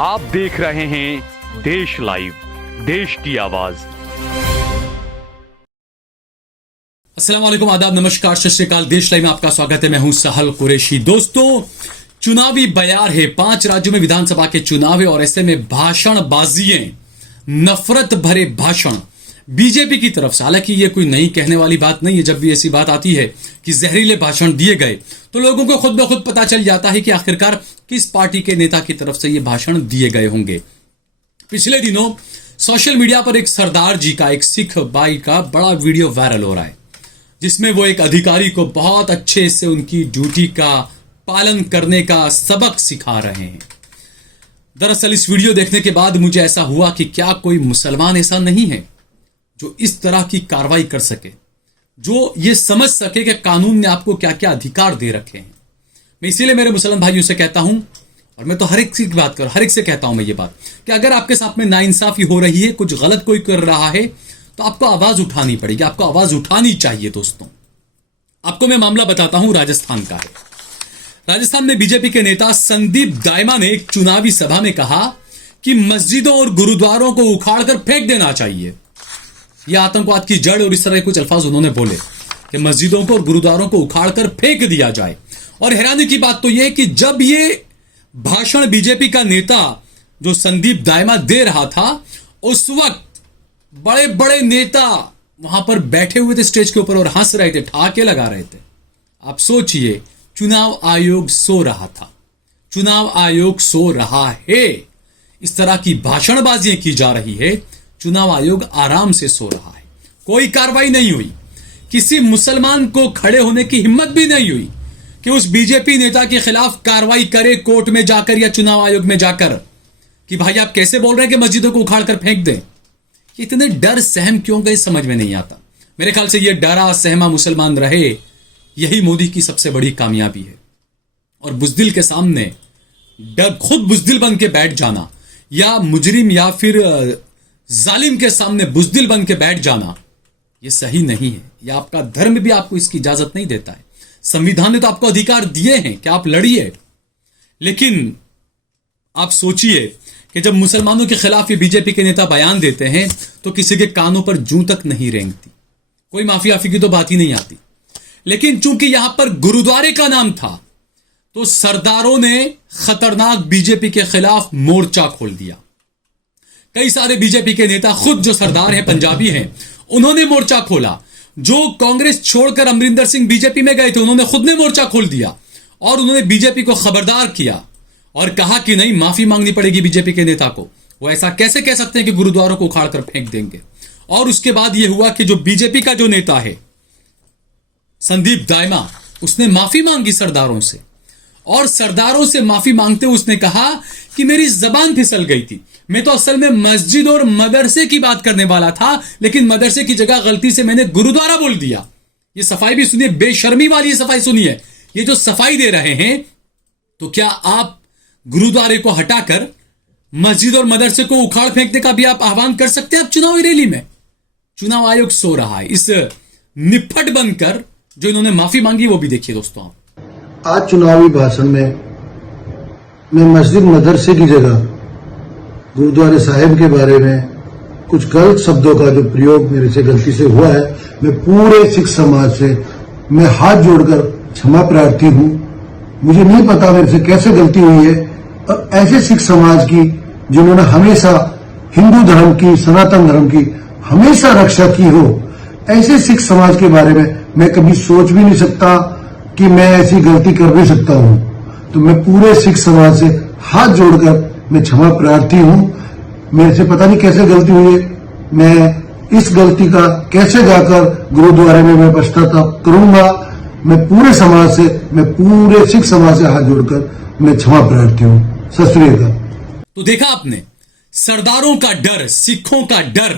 आप देख रहे हैं देश लाइव, देश की आवाज। अस्सलाम वालेकुम, आदाब, नमस्कार, सत श्री अकाल। देश लाइव में आपका स्वागत है। मैं हूं सहल कुरैशी। दोस्तों, चुनावी बयार है, 5 राज्यों में विधानसभा के चुनाव है और ऐसे में भाषणबाजियां, नफरत भरे भाषण बीजेपी की तरफ से। हालांकि ये कोई नई कहने वाली बात नहीं है। जब भी ऐसी बात आती है कि जहरीले भाषण दिए गए तो लोगों को खुद ब खुद पता चल जाता है कि आखिरकार किस पार्टी के नेता की तरफ से ये भाषण दिए गए होंगे। पिछले दिनों सोशल मीडिया पर एक सरदार जी का, एक सिख भाई का बड़ा वीडियो वायरल हो रहा है, जिसमें वो एक अधिकारी को बहुत अच्छे से उनकी ड्यूटी का पालन करने का सबक सिखा रहे हैं। दरअसल इस वीडियो देखने के बाद मुझे ऐसा हुआ कि क्या कोई मुसलमान ऐसा नहीं है जो इस तरह की कार्रवाई कर सके, जो ये समझ सके कि कानून ने आपको क्या क्या अधिकार दे रखे हैं। मैं इसीलिए मेरे मुसलमान भाइयों से कहता हूं, और मैं तो हर एक की बात कर, हर एक से कहता हूं मैं ये बात, कि अगर आपके साथ में नाइंसाफी हो रही है, कुछ गलत कोई कर रहा है, तो आपको आवाज उठानी पड़ेगी, आपको आवाज उठानी चाहिए। दोस्तों, आपको मैं मामला बताता हूं, राजस्थान का है। राजस्थान में बीजेपी के नेता संदीप दाइमा ने एक चुनावी सभा में कहा कि मस्जिदों और गुरुद्वारों को उखाड़कर फेंक देना चाहिए। यह आतंकवाद की जड़, और इस तरह के कुछ अल्फाज उन्होंने बोले कि मस्जिदों को और गुरुद्वारों को उखाड़कर फेंक दिया जाए। और हैरानी की बात तो यह है कि जब ये भाषण बीजेपी का नेता जो संदीप दाइमा दे रहा था, उस वक्त बड़े बड़े नेता वहां पर बैठे हुए थे स्टेज के ऊपर और हंस रहे थे, ठहाके लगा रहे थे। आप सोचिए, चुनाव आयोग सो रहा था, चुनाव आयोग सो रहा है, इस तरह की भाषणबाजियां की जा रही है, चुनाव आयोग आराम से सो रहा है। कोई कार्रवाई नहीं हुई, किसी मुसलमान को खड़े होने की हिम्मत भी नहीं हुई कि उस बीजेपी नेता के खिलाफ कार्रवाई करे कोर्ट में जाकर या चुनाव आयोग में जाकर, कि भाई आप कैसे बोल रहे हैं कि मस्जिदों को उखाड़ कर फेंक दें। इतने डर सहम क्यों गए समझ में नहीं आता। मेरे ख्याल से यह डरा सहमा मुसलमान रहे, यही मोदी की सबसे बड़ी कामयाबी है। और बुजदिल के सामने डर, खुद बुजदिल बन के बैठ जाना, या मुजरिम या फिर जालिम के सामने बुजदिल बन के बैठ जाना, यह सही नहीं है। यह आपका धर्म भी आपको इसकी इजाजत नहीं देता है। संविधान ने तो आपको अधिकार दिए हैं कि आप लड़िए, लेकिन आप सोचिए कि जब मुसलमानों के खिलाफ ये बीजेपी के नेता बयान देते हैं तो किसी के कानों पर जूं तक नहीं रेंगती, कोई माफी आफी की तो बात ही नहीं आती। लेकिन चूंकि यहां पर गुरुद्वारे का नाम था, तो सरदारों ने खतरनाक बीजेपी के खिलाफ मोर्चा खोल दिया। कई सारे बीजेपी के नेता, खुद जो सरदार हैं, पंजाबी हैं, उन्होंने मोर्चा खोला। जो कांग्रेस छोड़कर अमरिंदर सिंह बीजेपी में गए थे, उन्होंने खुद ने मोर्चा खोल दिया और उन्होंने बीजेपी को खबरदार किया और कहा कि नहीं, माफी मांगनी पड़ेगी बीजेपी के नेता को। वो ऐसा कैसे कह सकते हैं कि गुरुद्वारों को उखाड़ कर फेंक देंगे। और उसके बाद यह हुआ कि जो बीजेपी का जो नेता है संदीप दाइमा, उसने माफी मांगी सरदारों से, और सरदारों से माफी मांगते हुए उसने कहा कि मेरी जबान फिसल गई थी, मैं तो असल में मस्जिद और मदरसे की बात करने वाला था, लेकिन मदरसे की जगह गलती से मैंने गुरुद्वारा बोल दिया। ये सफाई भी सुनिए, बेशर्मी वाली सफाई सुनिए। ये जो सफाई दे रहे हैं, तो क्या आप गुरुद्वारे को हटाकर मस्जिद और मदरसे को उखाड़ फेंकने का भी आप आह्वान कर सकते हैं आप चुनावी रैली में? चुनाव आयोग सो रहा है। इस निपट बनकर जो इन्होंने माफी मांगी वो भी देखिए दोस्तों। आज चुनावी भाषण में मैं मस्जिद मदरसे की जगह गुरुद्वारे साहिब के बारे में कुछ गलत शब्दों का जो प्रयोग मेरे से गलती से हुआ है, मैं पूरे सिख समाज से मैं हाथ जोड़कर क्षमा प्रार्थी हूं। मुझे नहीं पता मेरे से कैसे गलती हुई है, और ऐसे सिख समाज की जिन्होंने हमेशा हिंदू धर्म की, सनातन धर्म की हमेशा रक्षा की हो, ऐसे सिख समाज के बारे में मैं कभी सोच भी नहीं सकता कि मैं ऐसी गलती कर भी सकता हूं। तो मैं पूरे सिख समाज से हाथ जोड़कर मैं क्षमा प्रार्थी हूं। मेरे से पता नहीं कैसे गलती हुई है, मैं इस गलती का कैसे जाकर गुरुद्वारे में मैं पश्चाताप करूंगा। मैं पूरे समाज से, मैं पूरे सिख समाज से हाथ जोड़कर मैं क्षमा प्रार्थी हूं। सत श्री अकाल। तो देखा आपने, सरदारों का डर, सिखों का डर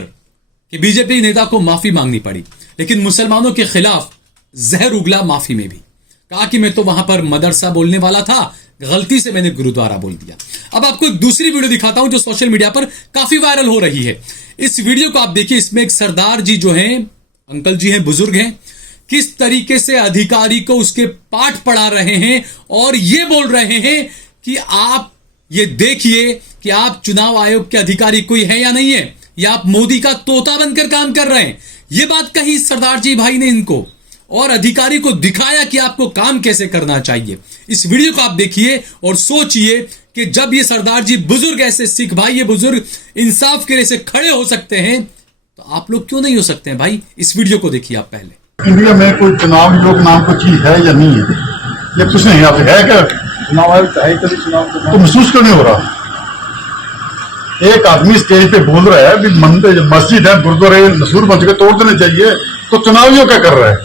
कि बीजेपी नेता को माफी मांगनी पड़ी, लेकिन मुसलमानों के खिलाफ जहर उगला माफी में भी। कहा कि मैं तो वहां पर मदरसा बोलने वाला था, गलती से मैंने गुरुद्वारा बोल दिया। अब आपको एक दूसरी वीडियो दिखाता हूं जो सोशल मीडिया पर काफी वायरल हो रही है। इस वीडियो को आप देखिए, इसमें एक सरदार जी जो हैं, अंकल जी हैं, बुजुर्ग हैं, किस तरीके से अधिकारी को उसके पाठ पढ़ा रहे हैं और ये बोल रहे हैं कि आप ये देखिए कि आप चुनाव आयोग के अधिकारी कोई है या नहीं है, या आप मोदी का तोता बनकर काम कर रहे हैं। ये बात कही सरदार जी भाई ने इनको, और अधिकारी को दिखाया कि आपको काम कैसे करना चाहिए। इस वीडियो को आप देखिए और सोचिए कि जब ये सरदार जी बुजुर्ग, ऐसे सिख भाई, ये बुजुर्ग इंसाफ के लिए से खड़े हो सकते हैं, तो आप लोग क्यों नहीं हो सकते हैं भाई? इस वीडियो को देखिए आप पहले। इंडिया में कोई चुनाव आयोग नाम की चीज है या नहीं है, ये कुछ नहीं यहाँ पे है क्या? चुनाव आयोग है कभी चुनाव तो महसूस क्यों नहीं हो रहा? एक आदमी स्टेज पे बोल रहा है कि मंदिर, मस्जिद है, गुरुद्वारे नसूर बन चुके, तोड़ देने चाहिए, तो चुनाव आयोग क्या कर रहा है?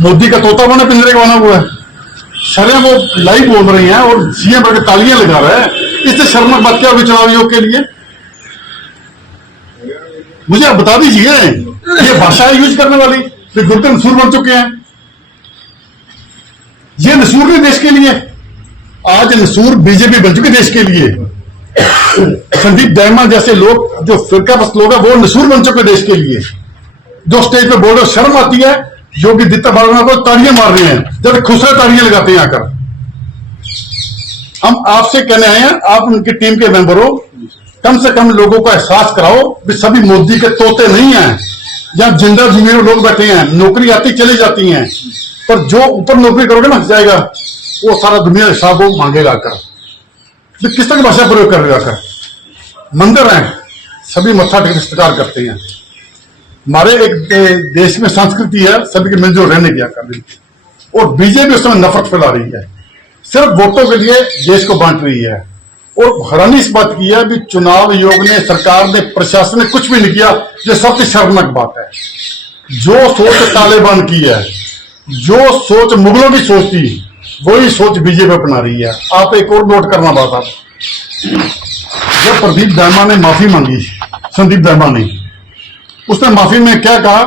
मोदी का तोता बना, पिंजरे का बना हुआ है। शर्म वो लाइव बोल रही हैं और सीएम बड़े तालियां लगा रहा है। इससे शर्मक बात क्या होगी चुनाव आयोग के लिए? मुझे आप बता दीजिए, ये भाषा है यूज करने वाली, फिर गुरुद्वारे नसूर बन चुके हैं। ये नसूर नहीं देश के लिए, आज नसूर बीजेपी बन चुके देश के लिए। संदीप दैमा जैसे लोग, जो फिरकापरस्त लोग हैं, वो नसूर बन चुके देश के लिए। जो स्टेज पे बोल रहे, शर्म आती है। योगी आदित्य बाबू को तालियां मार रहे हैं, जब खुश रहे तालियां लगाते हैं आकर। हम आपसे कहने आए हैं, आप उनकी टीम के मेंबर हो, कम से कम लोगों को एहसास कराओ कि सभी मोदी के तोते नहीं हैं। जहां जिंदा जीवित लोग बैठे हैं, नौकरी आती चली जाती हैं, पर जो ऊपर नौकरी करोगे ना जाएगा, वो सारा दुनिया हिसाब वो मांगेगा आकर। किस तरह की भाषा प्रयोग कर रहे आकर? मंदिर हैं, सभी मत्था टेक स्वीकार करते हैं। हमारे एक देश में संस्कृति है सभी के मिलजुल रहने की आकर, और बीजेपी उस समय नफरत फैला रही है, सिर्फ वोटों के लिए देश को बांट रही है। और हैरानी इस बात की है कि चुनाव आयोग ने, सरकार ने, प्रशासन ने कुछ भी नहीं किया। जो सबसे शर्मनाक बात है, जो सोच तालिबान की है, जो सोच मुगलों की सोच थी, वही सोच बीजेपी अपना रही है। आप एक और नोट करना बात, आप जब प्रदीप दैमा ने माफी मांगी, संदीप दैमा ने, उसने माफी में क्या कहा?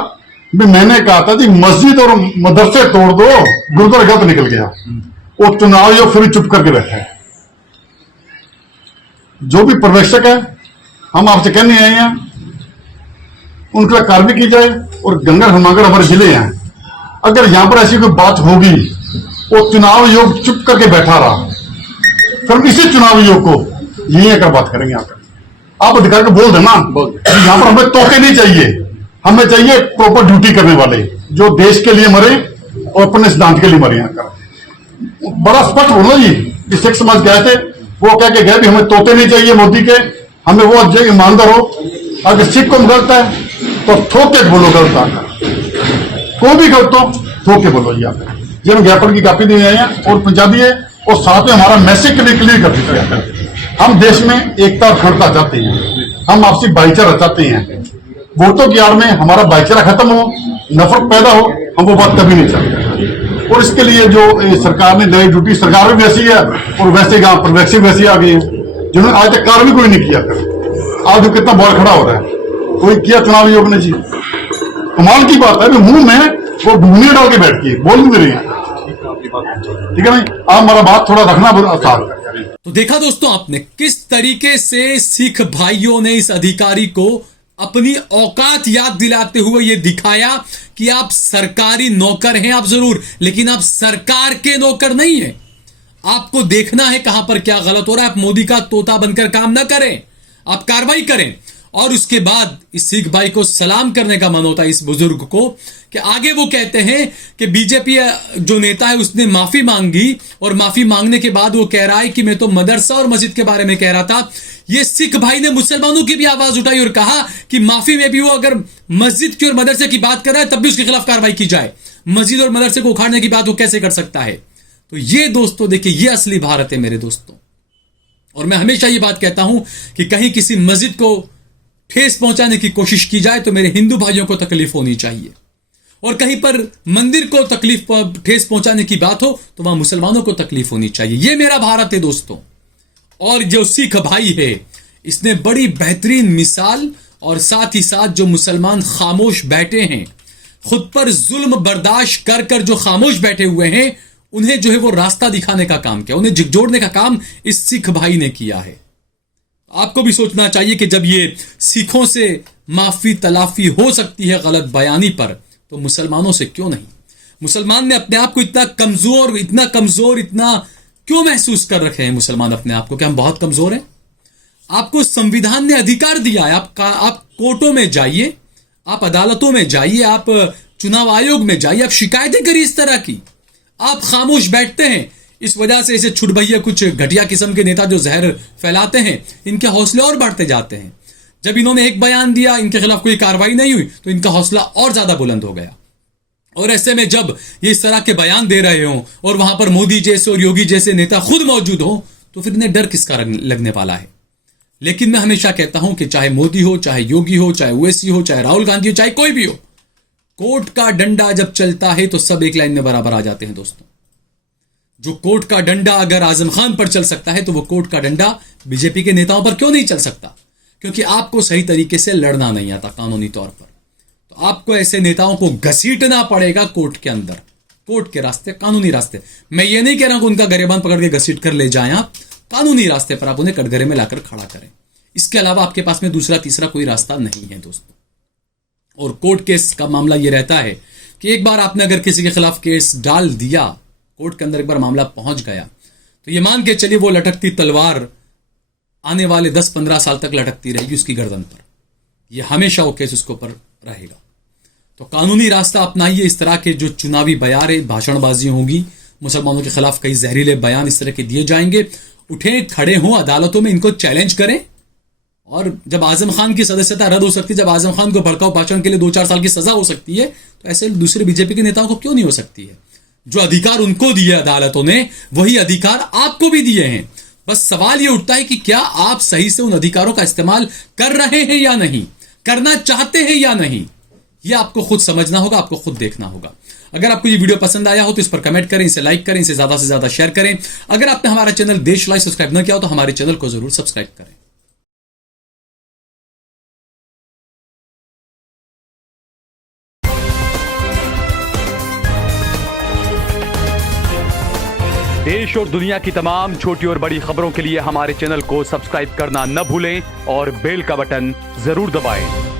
मैंने कहा था कि मस्जिद और मदरसे तोड़ दो, गुरुद्वारा गलत निकल गया। वो चुनाव आयोग फिर चुप करके बैठा है। जो भी पर्यवेक्षक है, हम आपसे कहने आए हैं, उनका कार्रवाई की जाए। और गंगा हिमागर हमारे जिले हैं, अगर यहां पर ऐसी कोई बात होगी, वो चुनाव आयोग चुप करके बैठा रहा, फिर इसी चुनाव आयोग को यही आकर बात करेंगे आकर। आप अधिकारी को बोल देना, यहां पर हमें तोते नहीं चाहिए, हमें चाहिए प्रॉपर ड्यूटी करने वाले, जो देश के लिए मरे और अपने सिद्धांत के लिए मरे। आकर बड़ा स्पष्ट बोलो जी। सिख समाज गए थे, वो कह के गए भी हमें तोते नहीं चाहिए मोदी के, हमें वो ईमानदार हो। अगर सिख को गलत है तो ठोक के बोलो गलत आकर, कोई भी गलत हो ठोक के बोलो जी आकर। जी हम ज्ञापन की कॉपी देने आए हैं और पहुंचा दिए, और साथ में हमारा मैसेज क्लियर कर दिया। हम देश में एकता और अखंडता चाहते हैं, हम आपसी भाईचारा चाहते हैं। वोटों की आड़ में हमारा भाईचारा खत्म हो, नफरत पैदा हो, हम वो बात कभी नहीं चाहते। और इसके लिए जो सरकार ने नई ड्यूटी, सरकार भी वैसी है और वैसे गांव पर्यवेक्षक वैसे आ गए हैं, जिन्होंने आज तक कार्य भी कोई नहीं किया। आज जो कितना बॉल खड़ा हो रहा है, कोई किया चुनाव आयोग ने जी? कमाल की बात है, मुंह में वो घूमने डाल के बैठ के बोल नहीं रही है। ठीक है नहीं, आप हमारा बात थोड़ा रखना आसान है। तो देखा दोस्तों आपने किस तरीके से सिख भाइयों ने इस अधिकारी को अपनी औकात याद दिलाते हुए यह दिखाया कि आप सरकारी नौकर हैं, आप जरूर, लेकिन आप सरकार के नौकर नहीं हैं। आपको देखना है कहां पर क्या गलत हो रहा है। आप मोदी का तोता बनकर काम ना करें, आप कार्रवाई करें। और उसके बाद इस सिख भाई को सलाम करने का मन होता है, इस बुजुर्ग को, कि आगे वो कहते हैं कि बीजेपी जो नेता है उसने माफी मांगी, और माफी मांगने के बाद वो कह रहा है कि मैं तो मदरसा और मस्जिद के बारे में कह रहा था। ये सिख भाई ने मुसलमानों की भी आवाज उठाई और कहा कि माफी में भी वो अगर मस्जिद की और मदरसे की बात कर रहा है तब भी उसके खिलाफ कार्रवाई की जाए। मस्जिद और मदरसे को उखाड़ने की बात वो कैसे कर सकता है? तो ये दोस्तों देखिए, ये असली भारत है मेरे दोस्तों। और मैं हमेशा ये बात कहता हूं कि कहीं किसी मस्जिद को ठेस पहुंचाने की कोशिश की जाए तो मेरे हिंदू भाइयों को तकलीफ होनी चाहिए, और कहीं पर मंदिर को तकलीफ ठेस पहुंचाने की बात हो तो वहां मुसलमानों को तकलीफ होनी चाहिए। ये मेरा भारत है दोस्तों। और जो सिख भाई है, इसने बड़ी बेहतरीन मिसाल, और साथ ही साथ जो मुसलमान खामोश बैठे हैं, खुद पर जुल्म बर्दाश्त कर कर जो खामोश बैठे हुए हैं, उन्हें जो है वो रास्ता दिखाने का काम किया, उन्हें झकझोरने का काम इस सिख भाई ने किया है। आपको भी सोचना चाहिए कि जब ये सिखों से माफी तलाफी हो सकती है गलत बयानी पर, तो मुसलमानों से क्यों नहीं? मुसलमान ने अपने आप को इतना कमजोर इतना क्यों महसूस कर रखे हैं मुसलमान अपने आप को? क्या हम बहुत कमजोर हैं? आपको संविधान ने अधिकार दिया है, आप कोर्टों में जाइए, आप अदालतों में जाइए, आप चुनाव आयोग में जाइए, आप शिकायतें करिए इस तरह की। आप खामोश बैठते हैं, इस वजह से ऐसे छुटभैया कुछ घटिया किस्म के नेता जो जहर फैलाते हैं, इनके हौसले और बढ़ते जाते हैं। जब इन्होंने एक बयान दिया, इनके खिलाफ कोई कार्रवाई नहीं हुई, तो इनका हौसला और ज्यादा बुलंद हो गया। और ऐसे में जब ये इस तरह के बयान दे रहे हो और वहां पर मोदी जैसे और योगी जैसे नेता खुद मौजूद हो, तो फिर इन्हें डर किसका लगने वाला है। लेकिन मैं हमेशा कहता हूं कि चाहे मोदी हो, चाहे योगी हो, चाहे ओवैसी हो, चाहे राहुल गांधी हो, चाहे कोई भी हो, कोर्ट का डंडा जब चलता है तो सब एक लाइन में बराबर आ जाते हैं दोस्तों। जो कोर्ट का डंडा अगर आजम खान पर चल सकता है, तो वो कोर्ट का डंडा बीजेपी के नेताओं पर क्यों नहीं चल सकता? क्योंकि आपको सही तरीके से लड़ना नहीं आता कानूनी तौर पर। तो आपको ऐसे नेताओं को घसीटना पड़ेगा कोर्ट के अंदर, कोर्ट के रास्ते, कानूनी रास्ते। मैं ये नहीं कह रहा हूं कि उनका गरेबान पकड़ के घसीट कर ले जाएं, आप कानूनी रास्ते पर आप उन्हें कटघरे में लाकर खड़ा करें। इसके अलावा आपके पास में दूसरा तीसरा कोई रास्ता नहीं है दोस्तों। और कोर्ट केस का मामला यह रहता है कि एक बार आपने अगर किसी के खिलाफ केस डाल दिया, कोर्ट के अंदर एक बार मामला पहुंच गया, तो ये मान के चलिए वो लटकती तलवार आने वाले 10-15 साल तक लटकती रहेगी उसकी गर्दन पर। यह हमेशा वो केस उसके ऊपर रहेगा। तो कानूनी रास्ता अपनाइए। इस तरह के जो चुनावी बयान, भाषणबाजी होगी, मुसलमानों के खिलाफ कई जहरीले बयान इस तरह के दिए जाएंगे, उठें, खड़े हों, अदालतों में इनको चैलेंज करें। और जब आजम खान की सदस्यता रद्द हो सकती है, जब आजम खान को भड़काऊ भाषण के लिए 2-4 साल की सजा हो सकती है, तो ऐसे दूसरे बीजेपी के नेताओं को क्यों नहीं हो सकती है? जो अधिकार उनको दिए अदालतों ने, वही अधिकार आपको भी दिए हैं। बस सवाल ये उठता है कि क्या आप सही से उन अधिकारों का इस्तेमाल कर रहे हैं या नहीं, करना चाहते हैं या नहीं। यह आपको खुद समझना होगा, आपको खुद देखना होगा। अगर आपको ये वीडियो पसंद आया हो तो इस पर कमेंट करें, इसे लाइक करें, इसे ज्यादा से ज्यादा शेयर करें। अगर आपने हमारा चैनल देश लाइव सब्सक्राइब न किया हो तो हमारे चैनल को जरूर सब्सक्राइब करें। देश और दुनिया की तमाम छोटी और बड़ी खबरों के लिए हमारे चैनल को सब्सक्राइब करना न भूलें और बेल का बटन जरूर दबाएं।